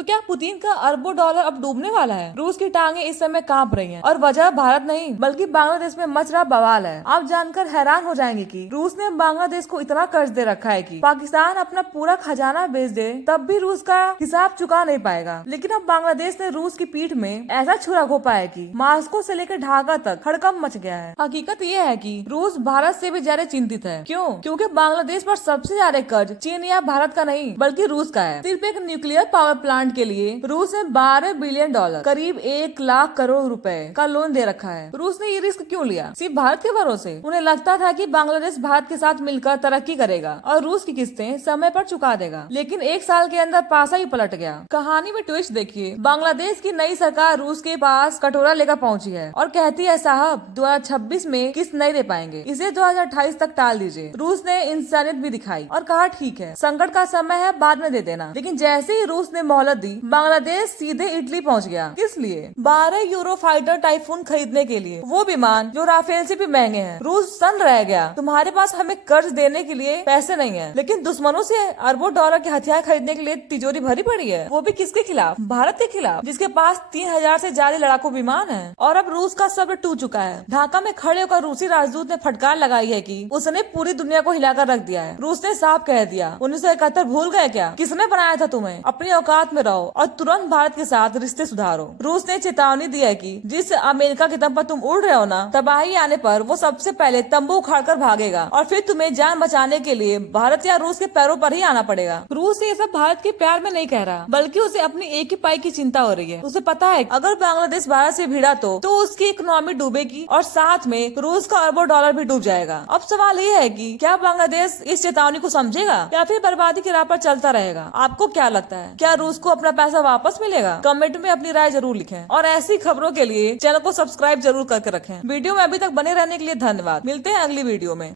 तो क्या पुतिन का अरबों डॉलर अब डूबने वाला है? रूस की टांगे इस समय कांप रही हैं और वजह भारत नहीं बल्कि बांग्लादेश में मच रहा बवाल है। आप जानकर हैरान हो जाएंगे कि रूस ने बांग्लादेश को इतना कर्ज दे रखा है कि पाकिस्तान अपना पूरा खजाना बेच दे तब भी रूस का हिसाब चुका नहीं पाएगा। लेकिन अब बांग्लादेश ने रूस की पीठ में ऐसा छुरा घोंपा है कि मास्को से लेकर ढाका तक हड़कंप मच गया है। हकीकत ये है कि रूस भारत से भी ज्यादा चिंतित है। क्यों? क्योंकि बांग्लादेश पर सबसे ज्यादा कर्ज चीन या भारत का नहीं बल्कि रूस का है। सिर्फ एक न्यूक्लियर पावर प्लांट के लिए रूस ने 12 बिलियन डॉलर करीब 1 लाख करोड़ रुपए का लोन दे रखा है। रूस ने ये रिस्क क्यों लिया? सिर्फ भारत के भरोसे? उन्हें लगता था कि बांग्लादेश भारत के साथ मिलकर तरक्की करेगा और रूस की किस्तें समय पर चुका देगा। लेकिन एक साल के अंदर पासा ही पलट गया। कहानी में ट्विस्ट देखिए, बांग्लादेश की नई सरकार रूस के पास कटोरा लेकर पहुंची है और कहती है साहब 2026 में किस्त नहीं दे पाएंगे, इसे 2028 तक टाल दीजिए। रूस ने इंसानियत भी दिखाई और कहा ठीक है, संकट का समय है, बाद में दे देना। लेकिन जैसे ही रूस ने मोहलत दी, बांग्लादेश सीधे इटली पहुंच गया। किस लिए? 12 यूरो फाइटर टाइफून खरीदने के लिए, वो विमान जो राफेल से भी महंगे हैं। रूस सन रह गया, तुम्हारे पास हमें कर्ज देने के लिए पैसे नहीं है, लेकिन दुश्मनों से अरबों डॉलर के हथियार खरीदने के लिए तिजोरी भरी पड़ी है। वो भी किसके खिलाफ? भारत के खिलाफ, जिसके पास 3000 से ज्यादा लड़ाकू विमान है। और अब रूस का सब्र टूट चुका है। ढाका में खड़े होकर रूसी राजदूत ने फटकार लगाई है कि उसने पूरी दुनिया को हिलाकर रख दिया है। रूस ने साफ कह दिया, 1971 भूल गए क्या? किसने बनाया था तुम्हें? अपनी औकात में रहो और तुरंत भारत के साथ रिश्ते सुधारो। रूस ने चेतावनी दी है कि जिस अमेरिका के दम पर तुम उड़ रहे हो ना, तबाही आने पर वो सबसे पहले तंबू उखाड़कर भागेगा और फिर तुम्हें जान बचाने के लिए भारत या रूस के पैरों पर ही आना पड़ेगा। रूस ये सब भारत के प्यार में नहीं कह रहा, बल्कि उसे अपनी एक ही पाई की चिंता हो रही है। उसे पता है अगर बांग्लादेश भारत से भिड़ा तो उसकी इकोनॉमी डूबेगी और साथ में रूस का अरबों डॉलर भी डूब जाएगा। अब सवाल ये है कि क्या बांग्लादेश इस चेतावनी को समझेगा या फिर बर्बादी की राह पर चलता रहेगा? आपको क्या लगता है? क्या रूस को अपना पैसा वापस मिलेगा? कमेंट में अपनी राय जरूर लिखें और ऐसी खबरों के लिए चैनल को सब्सक्राइब जरूर करके रखें। वीडियो में अभी तक बने रहने के लिए धन्यवाद। मिलते हैं अगली वीडियो में।